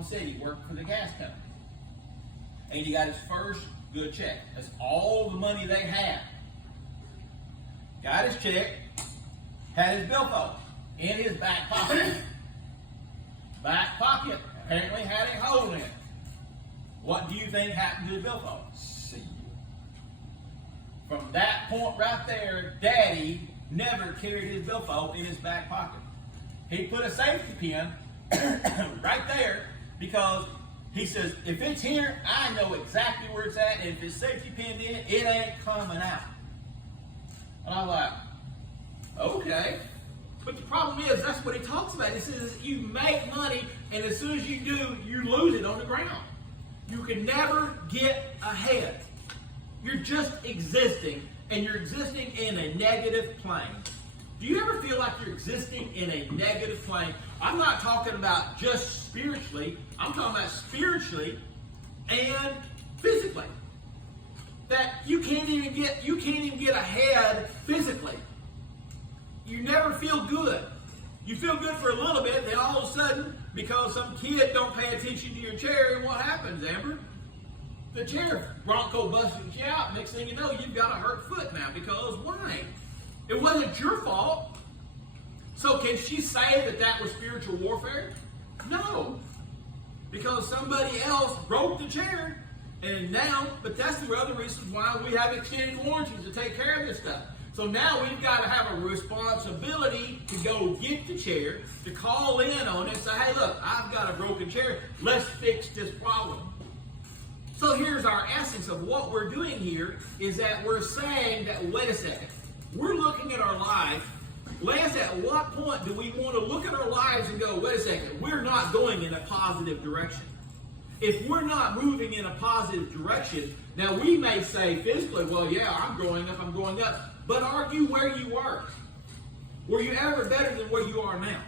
Oklahoma City working for the gas company. And he got his first good check. That's all the money they had. Got his check, had his billfold in his back pocket. Back pocket apparently had a hole in it. What do you think happened to the billfold? See. From that point right there, Daddy never carried his billfold in his back pocket. He put a safety pin right there because he says, if it's here, I know exactly where it's at, and if it's safety pinned in, it ain't coming out. And I'm like, okay. But the problem is, that's what he talks about. He says, you make money, and as soon as you do, you lose it on the ground. You can never get ahead. You're just existing, and you're existing in a negative plane. Do you ever feel like you're existing in a negative plane? I'm not talking about just spiritually. I'm talking about spiritually and physically. That you can't even get ahead physically. You never feel good. You feel good for a little bit, then all of a sudden, because some kid don't pay attention to your chair, what happens, Amber? The chair bronco busted you out. Next thing you know, you've got a hurt foot now. Because why? It wasn't your fault. So can she say that that was spiritual warfare? No. Because somebody else broke the chair. And now, but that's the other reason why we have extended warranties to take care of this stuff. So now we've got to have a responsibility to go get the chair, to call in on it and say, hey, look, I've got a broken chair. Let's fix this problem. So here's our essence of what we're doing here is that we're saying that, wait a second, we're looking at our life. Lance, at what point do we want to look at our lives and go, wait a second, we're not going in a positive direction? If we're not moving in a positive direction, now we may say physically, well, yeah, I'm growing up. But are you where you were? Were you ever better than where you are now?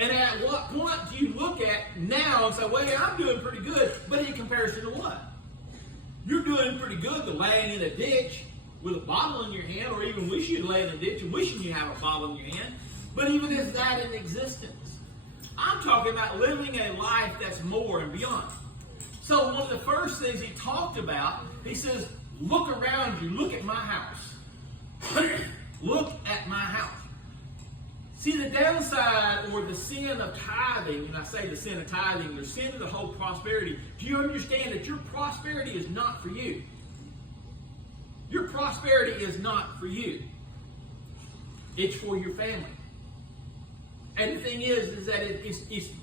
And at what point do you look at now and say, well, yeah, I'm doing pretty good, but in comparison to what? You're doing pretty good to laying in a ditch with a bottle in your hand, or even wishing you'd lay in a ditch and wishing you have a bottle in your hand. But even is that in existence? I'm talking about living a life that's more and beyond. So one of the first things he talked about, he says, look around you, look at my house. Look at my house. See, the downside or the sin of tithing, and I say the sin of tithing, the sin of the whole prosperity, do you understand that your prosperity is not for you? Your prosperity is not for you. It's for your family. And the thing is that it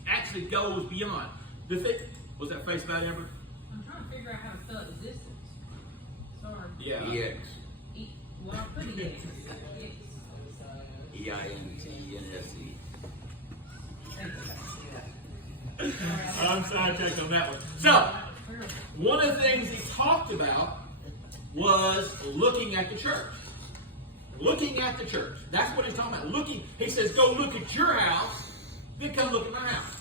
actually goes beyond. The thing, was that face about Amber? I'm trying to figure out how to spell existence. Sorry. Yeah. EX. Well, I put EX. EINTNSE. I'm sidetracked on that one. So, one of the things he talked about was looking at the church. Looking at the church. That's what he's talking about. Looking. He says, go look at your house, then come look at my house.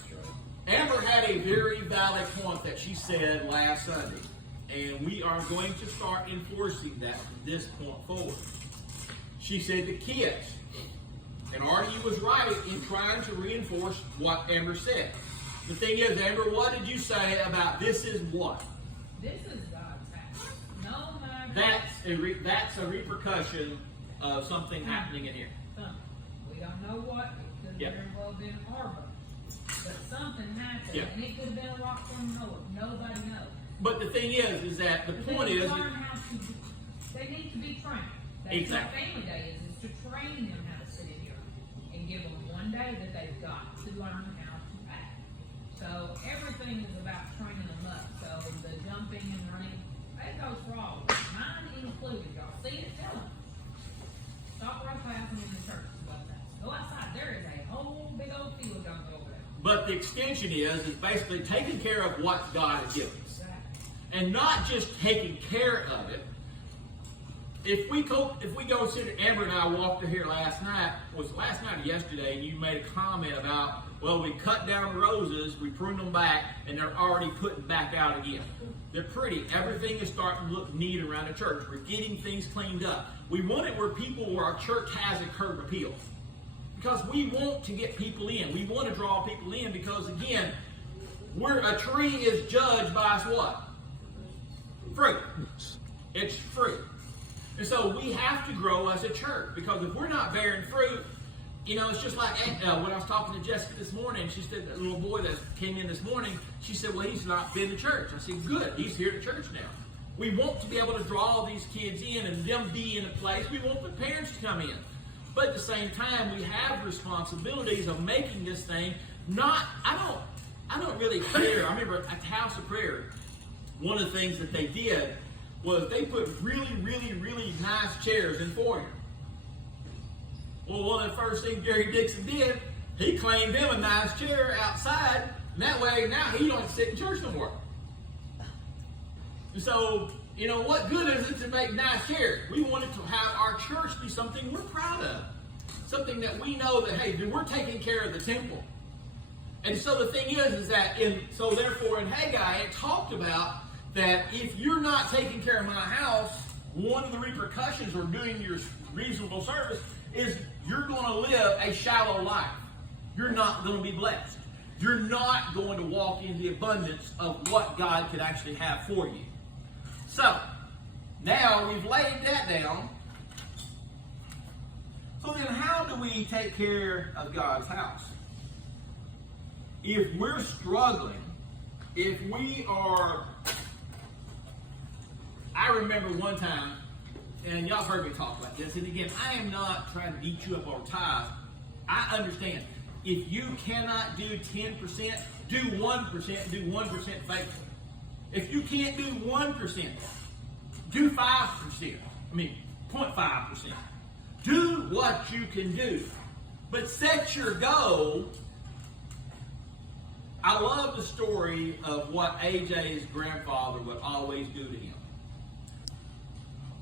Amber had a very valid point that she said last Sunday. And we are going to start enforcing that from this point forward. She said the kids, and Artie was right in trying to reinforce what Amber said. The thing is, Amber, what did you say about this is what? This is God's house. No matter. That's a repercussion of something happening in here. Something. We don't know what. It could have been involved in harbor. But something happened. Yep. And it could have been a rock from Noah. Nobody knows. But the thing is that the point is, they need to be trained. That's exactly. what Family Day is to train them how to sit in here and give them one day that they've got to learn how to act. So everything is about training them up. So the jumping and running, that goes for all of them. Mine included. Y'all see it? Tell them. Stop right passing in the church. Go outside. There is a whole big old field down over there. but the extension is basically taking care of what God has given us. And not just taking care of it. If we go sit, Amber and I walked here last night, was it last night or yesterday, and you made a comment about, well, we cut down the roses, we pruned them back, and they're already putting back out again. They're pretty. Everything is starting to look neat around the church. We're getting things cleaned up. We want it where our church has a curb appeal. Because we want to get people in. We want to draw people in because, again, Where a tree is judged by its what? Fruit. It's fruit. And so we have to grow as a church, because if we're not bearing fruit, you know, it's just like when I was talking to Jessica this morning. She said, that little boy that came in this morning, she said, well, he's not been to church. I said, good, he's here to church now. We want to be able to draw these kids in and them be in a place. We want the parents to come in. But at the same time, we have responsibilities of making this thing I don't really care. I remember at House of Prayer, one of the things that they did was they put really, really, really nice chairs in foyer. Well, one of the first things Jerry Dixon did, he claimed him a nice chair outside, and that way now he don't have to sit in church no more. And so, you know, what good is it to make nice chairs? We wanted to have our church be something we're proud of. Something that we know that, hey, we're taking care of the temple. And so the thing is that therefore in Haggai, it talked about that if you're not taking care of my house, one of the repercussions of doing your reasonable service is you're going to live a shallow life. You're not going to be blessed. You're not going to walk in the abundance of what God could actually have for you. So, now we've laid that down. So then how do we take care of God's house? If we're struggling, if we are... I remember one time, and y'all heard me talk about this, and again, I am not trying to beat you up on tithes. I understand. If you cannot do 10%, do 1%, do 1% faithfully. If you can't do 1%, do 5%. I mean, 0.5%. Do what you can do. But set your goal. I love the story of what AJ's grandfather would always do to him.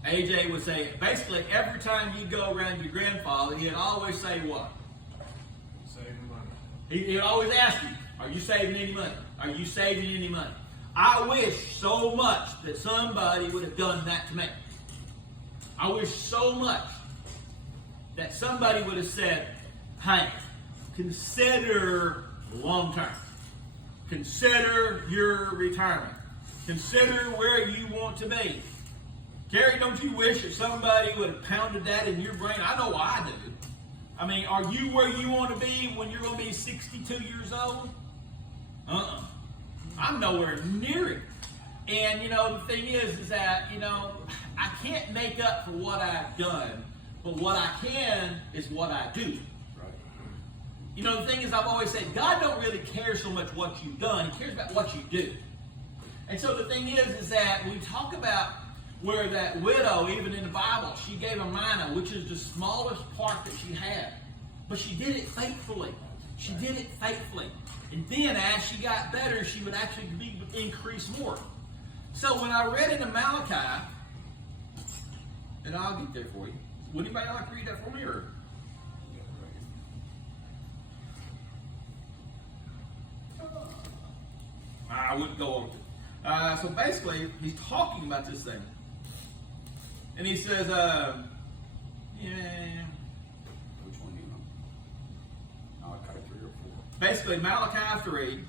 AJ would say, basically, every time you go around your grandfather, he'd always say what? Saving money. He'd always ask you, are you saving any money? Are you saving any money? I wish so much that somebody would have done that to me. I wish so much that somebody would have said, hey, consider long term. Consider your retirement. Consider where you want to be. Terry, don't you wish that somebody would have pounded that in your brain? I know I do. I mean, are you where you want to be when you're going to be 62 years old? I'm nowhere near it. And, you know, the thing is that, you know, I can't make up for what I've done, but what I can is what I do. Right. You know, the thing is, I've always said, God don't really care so much what you've done. He cares about what you do. And so the thing is that we talk about where that widow, even in the Bible, she gave a mina, which is the smallest part that she had. But she did it faithfully. She did it faithfully. And then as she got better, she would actually increase more. So when I read into Malachi, and I'll get there for you. Would anybody like to read that for me? Or? I wouldn't go over it. So basically, he's talking about this thing. And he says, Which one do you know? Malachi 3 or 4. Basically, Malachi 3,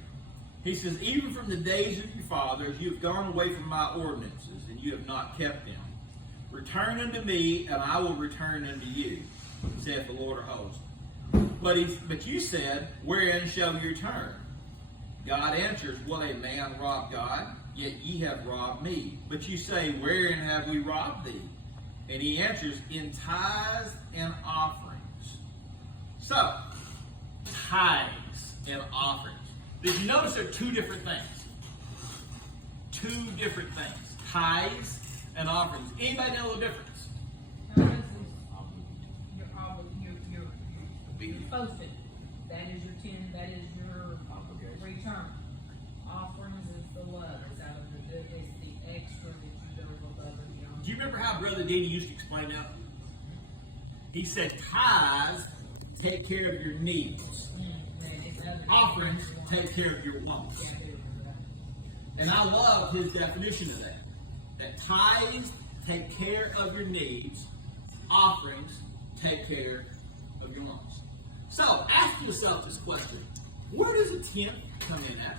he says, even from the days of your fathers, you have gone away from my ordinances, and you have not kept them. Return unto me, and I will return unto you, saith the Lord of hosts. But you said, wherein shall we return? God answers, will a man rob God? Yet ye have robbed me. But you say, wherein have we robbed thee? And he answers, in tithes and offerings. So, tithes and offerings. Did you notice there are two different things? Two different things. Tithes and offerings. Anybody know the difference? You're supposed to. That is your 10, that is your return. Offerings is the love. It's out of it's the extra that you go above and beyond. Do you remember how Brother Danny used to explain that? He said, tithes take care of your needs. Offerings take care of your wants. And I love his definition of that. That tithes take care of your needs. Offerings take care of your wants. So, ask yourself this question. Where does a tenth come in at?